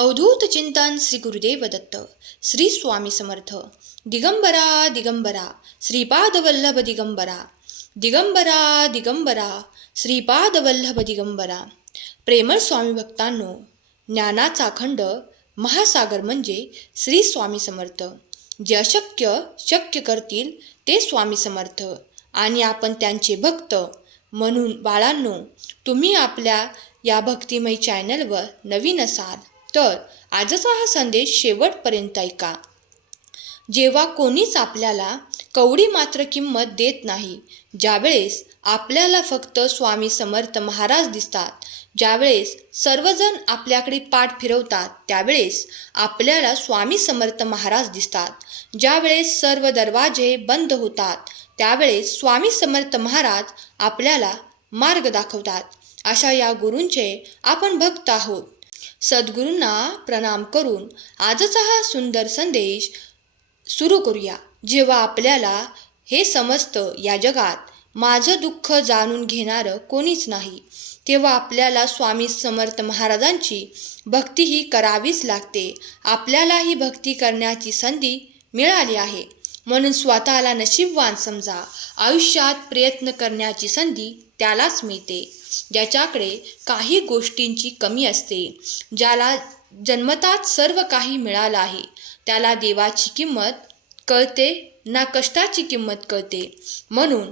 अवधूत चिंतन श्री गुरुदेव दत्त श्री स्वामी समर्थ. दिगंबरा दिगंबरा श्रीपाद वल्लभ दिगंबरा. दिगंबरा दिगंबरा श्रीपाद वल्लभ दिगंबरा. प्रेमळ स्वामी भक्तांनो ज्ञानाचा खंड महासागर म्हणजे श्री स्वामी समर्थ. जे अशक्य शक्य करतील ते स्वामी समर्थ. आणि आपण त्यांचे भक्त म्हणून बाळांनो तुम्ही आपल्या या भक्तिमय चॅनलवर नवीन असाल. तर आजचा हा संदेश शेवटपर्यंत ऐका. जेव्हा कोणीच आपल्याला कवडी मात्र किंमत देत नाही ज्यावेळेस आपल्याला फक्त स्वामी समर्थ महाराज दिसतात ज्यावेळेस सर्वजण आपल्याकडे पाठ फिरवतात त्यावेळेस आपल्याला स्वामी समर्थ महाराज दिसतात ज्यावेळेस सर्व दरवाजे बंद होतात त्यावेळेस स्वामी समर्थ महाराज आपल्याला मार्ग दाखवतात. अशा या गुरूंचे आपण भक्त आहोत. सद्गुरूंना प्रणाम करून आजचा हा सुंदर संदेश सुरू करूया. जेव्हा आपल्याला हे समजतं या जगात माझं दुःख जाणून घेणारं कोणीच नाही. तेव्हा आपल्याला स्वामी समर्थ महाराजांची भक्ती ही करावीच लागते. आपल्याला ही भक्ती करण्याची संधी मिळाली आहे. म्हणून स्वतःला नशीबवान समजा. आयुष्यात प्रयत्न करण्याची संधी त्यालाच मिळते. ज्याच्याकडे काही गोष्टींची कमी असते ज्याला जन्मतात सर्व काही मिळालं आहे. त्याला देवाची किंमत कळते ना कष्टाची किंमत कळते. म्हणून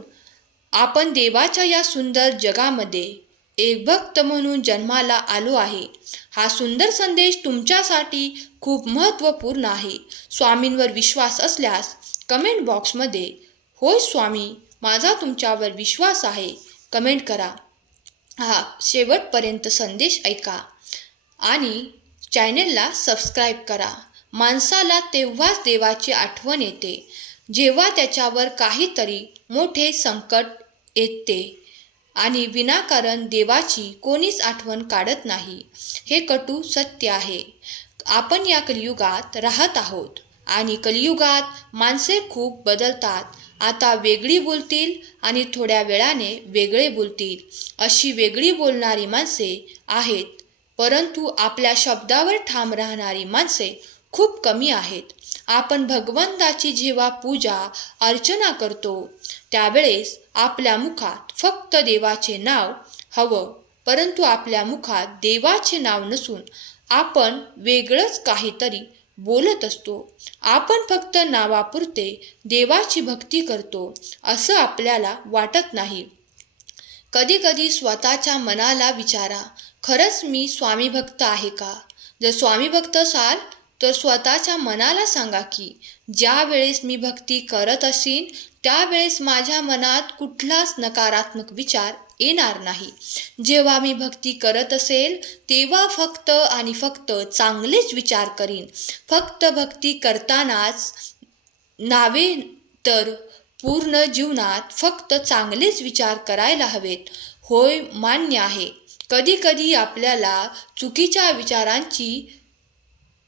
आपण देवाच्या या सुंदर जगामध्ये एक भक्त म्हणून जन्माला आलो आहे. हा सुंदर संदेश तुमच्यासाठी खूप महत्त्वपूर्ण आहे. स्वामींवर विश्वास असल्यास कमेंट बॉक्समध्ये होय स्वामी माझा तुमच्यावर विश्वास आहे. कमेंट करा. हा शेवटपर्यंत संदेश ऐका आणि चॅनेलला सबस्क्राईब करा. माणसाला तेव्हाच देवाची आठवण येते जेव्हा त्याच्यावर काहीतरी मोठे संकट येते आणि विनाकारण देवाची कोणीच आठवण काढत नाही. हे कटू सत्य आहे. आपण या कलियुगात राहत आहोत. आणि कलियुगात माणसे खूप बदलतात. आता वेगळी बोलतील आणि थोड्या वेळाने वेगळे बोलतील. अशी वेगळी बोलणारी माणसे आहेत. परंतु आपल्या शब्दावर ठाम राहणारी माणसे खूप कमी आहेत. आपण भगवंताची जेव्हा पूजा अर्चना करतो त्यावेळेस आपल्या मुखात फक्त देवाचे नाव हवं. परंतु आपल्या मुखात देवाचे नाव नसून आपण वेगळंच काहीतरी बोलत असतो. आपण फक्त नावापुरते देवाची भक्ती करतो असं आपल्याला वाटत नाही. कधीकधी स्वतःच्या मनाला विचारा खरंच मी स्वामीभक्त आहे का? जर स्वामी भक्त असाल तर स्वतःच्या मनाला सांगा की ज्या वेळेस मी भक्ती करत असीन त्यावेळेस माझ्या मनात कुठलाच नकारात्मक विचार येणार नाही. जेव्हा मी भक्ती करत असेल तेव्हा फक्त आणि फक्त चांगलेच विचार करीन. फक्त भक्ती करतानाच नावे तर पूर्ण जीवनात फक्त चांगलेच विचार करायला हवेत. होय मान्य आहे. कधीकधी आपल्याला चुकीच्या विचारांची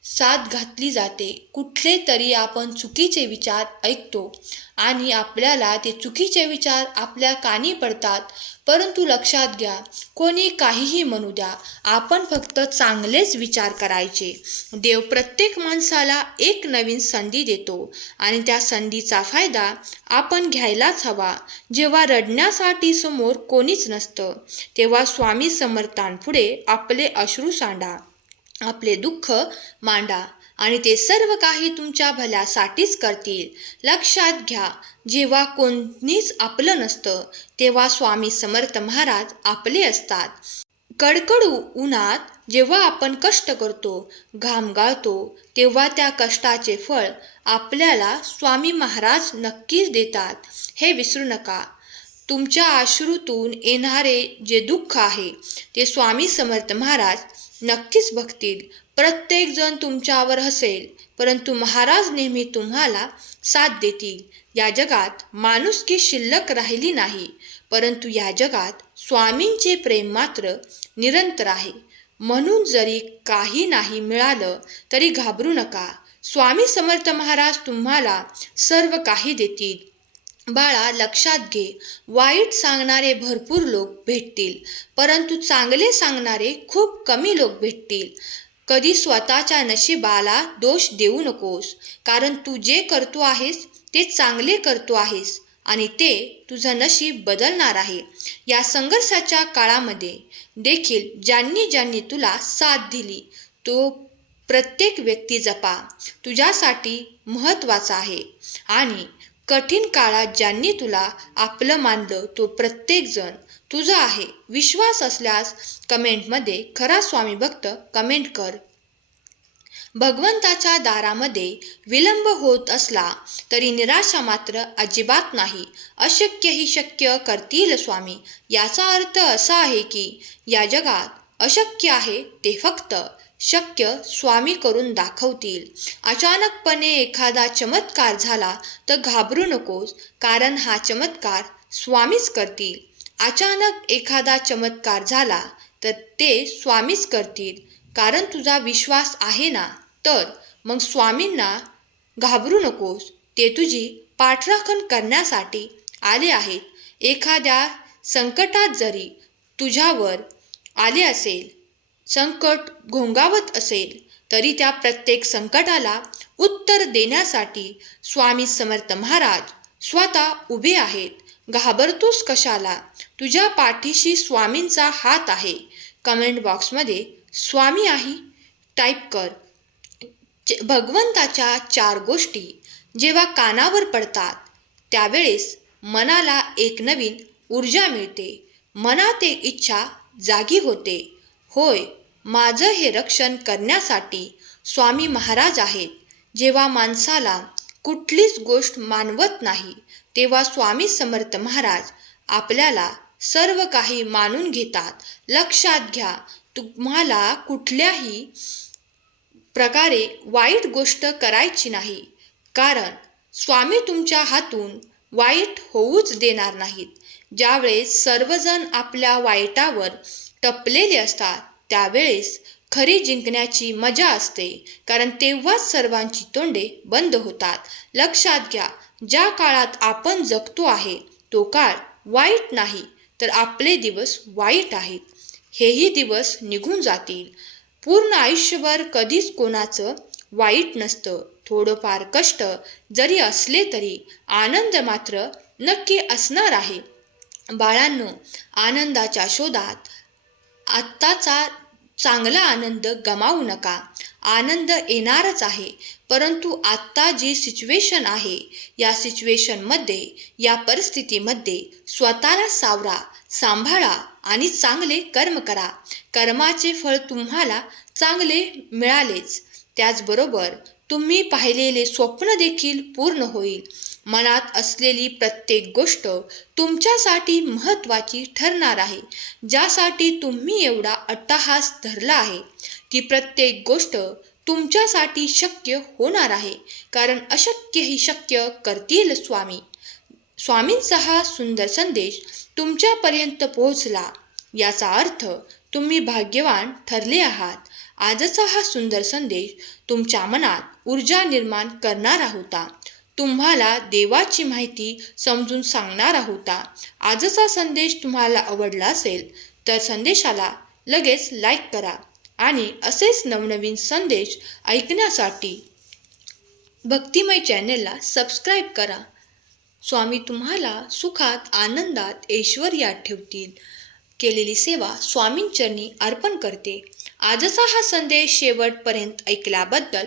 साथ घातली जाते. कुठले तरी आपण चुकीचे विचार ऐकतो आणि आपल्याला ते चुकीचे विचार आपल्या कानी पडतात. परंतु लक्षात घ्या कोणी काहीही म्हणू द्या आपण फक्त चांगलेच विचार करायचे. देव प्रत्येक माणसाला एक नवीन संधी देतो आणि त्या संधीचा फायदा आपण घ्यायलाच हवा. जेव्हा रडण्यासाठी समोर कोणीच नसतं तेव्हा स्वामी समर्थांपुढे आपले अश्रू सांडा. आपले दुःख मांडा आणि ते सर्व काही तुमच्या भल्यासाठीच करतील. लक्षात घ्या जेव्हा कोणीच आपलं नसतं तेव्हा स्वामी समर्थ महाराज आपले असतात. कडकडू उन्हात जेव्हा आपण कष्ट करतो घाम गाळतो तेव्हा त्या कष्टाचे फळ आपल्याला स्वामी महाराज नक्कीच देतात. हे विसरू नका. तुमच्या आश्रूतून येणारे जे दुःख आहे ते स्वामी समर्थ महाराज नक्कीच बघतील. प्रत्येकजण तुमच्यावर हसेल परंतु महाराज नेहमी तुम्हाला साथ देतील. या जगात माणुसकी शिल्लक राहिली नाही परंतु या जगात स्वामींचे प्रेम मात्र निरंतर आहे. म्हणून जरी काही नाही मिळालं तरी घाबरू नका. स्वामी समर्थ महाराज तुम्हाला सर्व काही देतील. बाळा लक्षात घे. वाईट सांगणारे भरपूर लोक भेटतील. परंतु चांगले सांगणारे खूप कमी लोक भेटतील. कधी स्वतःच्या नशिबाला दोष देऊ नकोस. कारण तू जे करतो आहेस ते चांगले करतो आहेस आणि ते तुझं नशीब बदलणार आहे. या संघर्षाच्या काळामध्ये देखील ज्यांनी ज्यांनी तुला साथ दिली तो प्रत्येक व्यक्ती जपा. तुझ्यासाठी महत्त्वाचा आहे. आणि कठीण काळात ज्यांनी तुला आपलं मानलं तो प्रत्येकजण तुझा आहे. विश्वास असल्यास कमेंटमध्ये खरा स्वामी भक्त कमेंट कर. भगवंताच्या दारामध्ये विलंब होत असला तरी निराशा मात्र अजिबात नाही. अशक्य ही शक्य करतील स्वामी. याचा अर्थ असा आहे की या जगात अशक्य आहे ते फक्त शक्य स्वामी करून दाखवतील. अचानकपणे एखादा चमत्कार झाला तर घाबरू नकोस कारण हा चमत्कार स्वामीच करतील. अचानक एखादा चमत्कार झाला तर ते स्वामीच करतील. कारण तुझा विश्वास आहे ना? तर मग स्वामींना घाबरू नकोस. ते तुझी पाठराखण करण्यासाठी आले आहेत. एखाद्या संकटात जरी तुझ्यावर आले असेल संकट घोंगावत असेल तरी त्या प्रत्येक संकटाला उत्तर देण्यासाठी स्वामी समर्थ महाराज स्वतः उभे आहेत. घाबरतोस कशाला? तुझ्या पाठीशी स्वामींचा हात आहे. कमेंट बॉक्समध्ये स्वामी आहे. टाईप कर. च- भगवंताच्या चार गोष्टी जेव्हा कानावर पडतात त्यावेळेस मनाला एक नवीन ऊर्जा मिळते. मनात एक इच्छा जागी होते. होय माझं हे रक्षण करण्यासाठी स्वामी महाराज आहेत. जेव्हा माणसाला कुठलीच गोष्ट मानवत नाही तेव्हा स्वामी समर्थ महाराज आपल्याला सर्व काही मानून घेतात. लक्षात घ्या तुम्हाला कुठल्याही प्रकारे वाईट गोष्ट करायची नाही. कारण स्वामी तुमच्या हातून वाईट होऊच देणार नाहीत. ज्यावेळेस सर्वजण आपल्या वाईटावर टपलेले असतात त्यावेळेस खरी जिंकण्याची मजा असते. कारण तेव्हाच सर्वांची तोंडे बंद होतात. लक्षात घ्या ज्या काळात आपण जगतो आहे तो काळ वाईट नाही तर आपले दिवस वाईट आहेत. हेही दिवस निघून जातील. पूर्ण आयुष्यभर कधीच कोणाचं वाईट नसतं. थोडंफार कष्ट जरी असले तरी आनंद मात्र नक्की असणार आहे. बाळांनो आनंदाच्या शोधात आत्ताचा चांगला आनंद गमावू नका. आनंद येणारच आहे परंतु आत्ता जी सिच्युएशन आहे या सिच्युएशनमध्ये या परिस्थितीमध्ये स्वतःला सावरा सांभाळा आणि चांगले कर्म करा. कर्माचे फळ तुम्हाला चांगले मिळालेच. त्याचबरोबर तुम्ही पाहिलेले स्वप्न देखील पूर्ण होईल. मनात असलेली प्रत्येक गोष्ट तुमच्यासाठी महत्त्वाची ठरणार आहे. ज्यासाठी तुम्ही एवढा अट्टहास धरला आहे. ती प्रत्येक गोष्ट तुमच्यासाठी शक्य होणार आहे. कारण अशक्य ही शक्य करतील स्वामी. स्वामींचा हा सुंदर संदेश तुमच्यापर्यंत पोहोचला. याचा अर्थ तुम्ही भाग्यवान ठरले आहात. आजचा हा सुंदर संदेश तुमच्या मनात ऊर्जा निर्माण करणारा होता. तुम्हाला देवाची माहिती समजून सांगणारा होता. आजचा संदेश तुम्हाला आवडला असेल तर संदेशाला लगेच लाईक करा आणि असेच नवनवीन संदेश ऐकण्यासाठी भक्तिमय चॅनेलला सबस्क्राईब करा. स्वामी तुम्हाला सुखात आनंदात ऐश्वर्यात ठेवतील. केलेली सेवा स्वामींचरणी अर्पण करते. आजचा हा संदेश शेवटपर्यंत ऐकल्याबद्दल